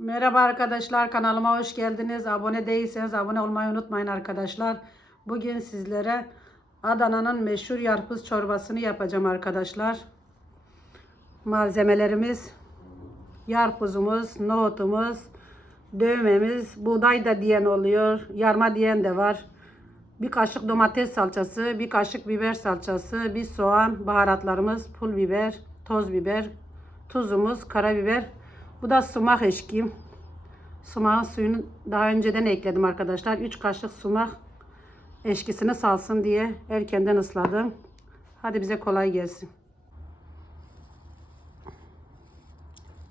Merhaba arkadaşlar kanalıma hoş geldiniz. Abone değilseniz abone olmayı unutmayın arkadaşlar. Bugün sizlere Adana'nın meşhur yarpuz çorbasını yapacağım arkadaşlar. Malzemelerimiz yarpuzumuz, nohutumuz, dövmemiz, buğday da diyen oluyor, yarma diyen de var. Bir kaşık domates salçası, bir kaşık biber salçası, bir soğan, baharatlarımız, pul biber, toz biber, tuzumuz, karabiber. Bu da sumak eşkim. Sumağın suyunu daha önceden ekledim arkadaşlar. 3 kaşık sumak eşkisini salsın diye erkenden ısladım. Hadi bize kolay gelsin.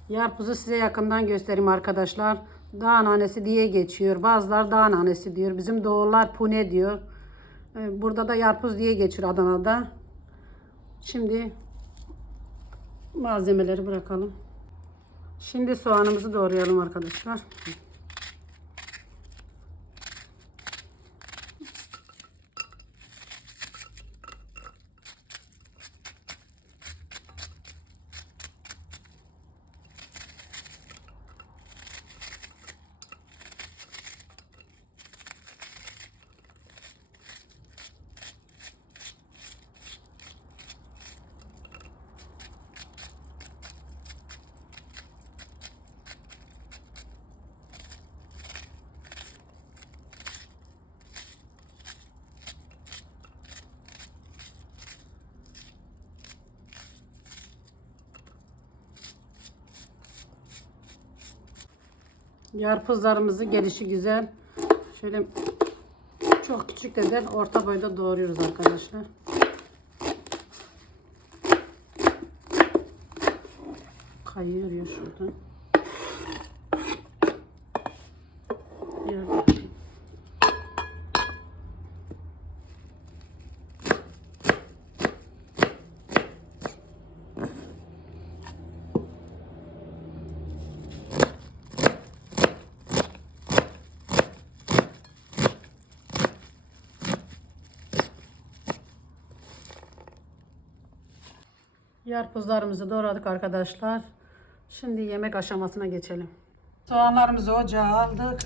Yarpuzu size yakından göstereyim arkadaşlar. Dağ nanesi diye geçiyor. Bazılar dağ nanesi diyor. Bizim doğullar pune diyor. Ee, Burada da yarpuz diye geçiyor Adana'da. Şimdi malzemeleri bırakalım. Şimdi soğanımızı doğrayalım arkadaşlar. Yarpuzlarımızı gelişi güzel. Şöyle çok küçük de değil, orta boyda doğruyoruz arkadaşlar. Kayıyor ya şuradan. Yarpuzlarımızı doğradık arkadaşlar. Şimdi yemek aşamasına geçelim. Soğanlarımızı ocağa aldık.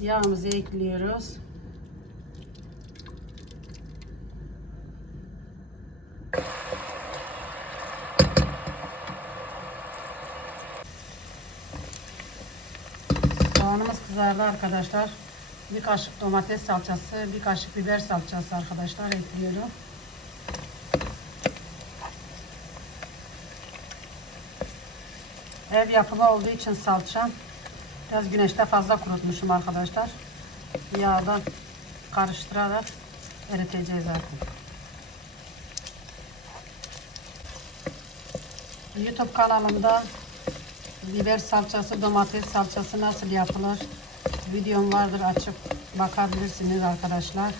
Yağımızı ekliyoruz. Soğanımız kızardı arkadaşlar. Bir kaşık domates salçası, bir kaşık biber salçası arkadaşlar ekliyorum. Ev yapımı olduğu için salçam biraz güneşte fazla kurutmuşum arkadaşlar. Yağda karıştırarak eriteceğiz artık. YouTube kanalımda biber salçası, domates salçası nasıl yapılır videom vardır açıp bakabilirsiniz arkadaşlar.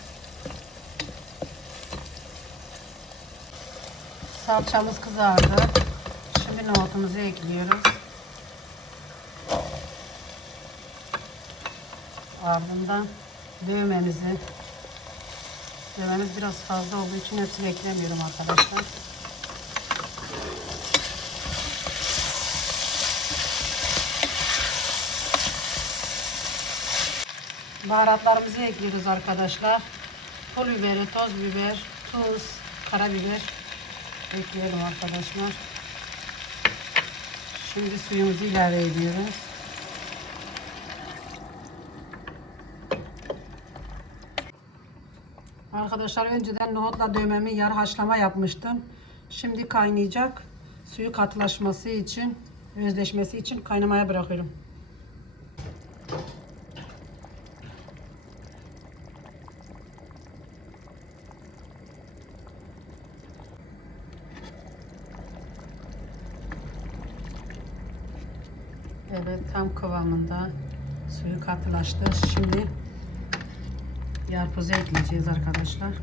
Salçamız kızardı. Şimdi nohutumuzu ekliyoruz. Ardından dövmemizi dövmemiz biraz fazla olduğu için hepsini eklemiyorum arkadaşlar. Baharatlarımızı ekliyoruz arkadaşlar. Pul biberi, toz biber, tuz, karabiber ekleyelim arkadaşlar. Şimdi suyumuzu ilave ediyoruz. Arkadaşlar önceden nohutla dövmemi yarı haşlama yapmıştım. Şimdi kaynayacak. Suyu katılaşması için, özleşmesi için kaynamaya bırakıyorum. Evet tam kıvamında suyu katılaştı. Şimdi yarpuzu ekleyeceğiz arkadaşlar.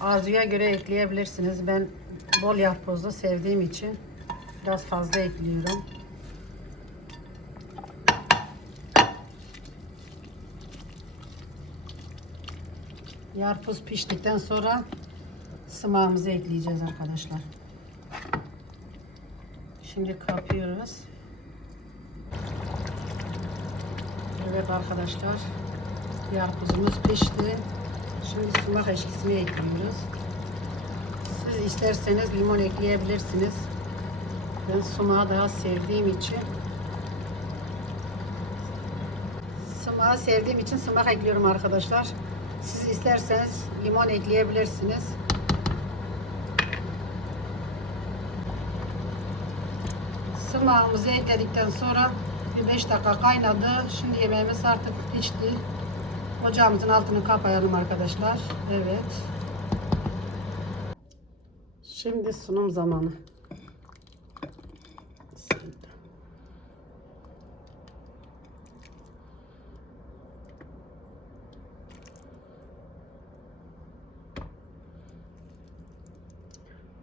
Arzuya göre ekleyebilirsiniz. Ben bol yarpuzlu sevdiğim için biraz fazla ekliyorum. Yarpuz piştikten sonra sımağımızı ekleyeceğiz arkadaşlar. Şimdi kapıyoruz. Evet arkadaşlar. Yarpuzumuz pişti. Şimdi sumak eşkisini ekliyoruz. Siz isterseniz limon ekleyebilirsiniz. Ben sumağı daha sevdiğim için Sumağı sevdiğim için sumak ekliyorum arkadaşlar. Siz isterseniz limon ekleyebilirsiniz. Sımağımızı ekledikten sonra bir 5 dakika kaynadı. Şimdi yemeğimiz artık pişti. Ocağımızın altını kapayalım arkadaşlar. Evet. Şimdi sunum zamanı.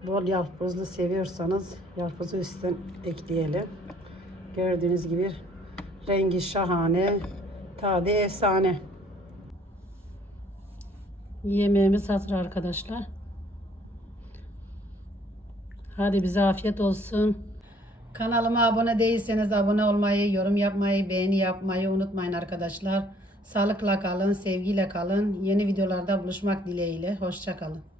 Bol yapbozlu seviyorsanız yapbozu üstten ekleyelim. Gördüğünüz gibi rengi şahane, tadı efsane. Yemeğimiz hazır arkadaşlar. Hadi bize afiyet olsun. Kanalıma abone değilseniz abone olmayı, yorum yapmayı, beğeni yapmayı unutmayın arkadaşlar. Sağlıkla kalın, sevgiyle kalın. Yeni videolarda buluşmak dileğiyle. Hoşça kalın.